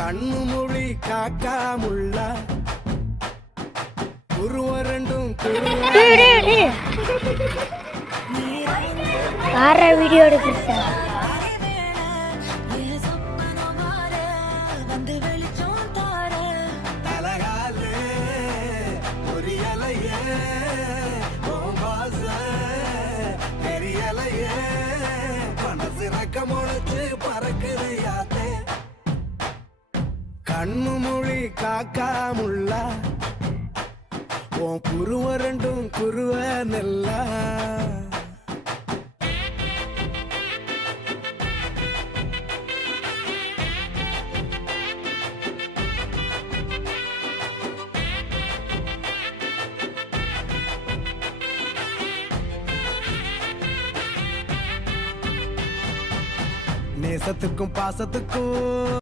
கண்ணு மொழி காக்காமுள்ள உருவம் ரெண்டும் வீடியோ எடுக்கிறேன். கண்ணு மொழி காக்காமுள்ள உன் புருவ ரெண்டும் குருவ நெல்லா நேசத்துக்கும் பாசத்துக்கும்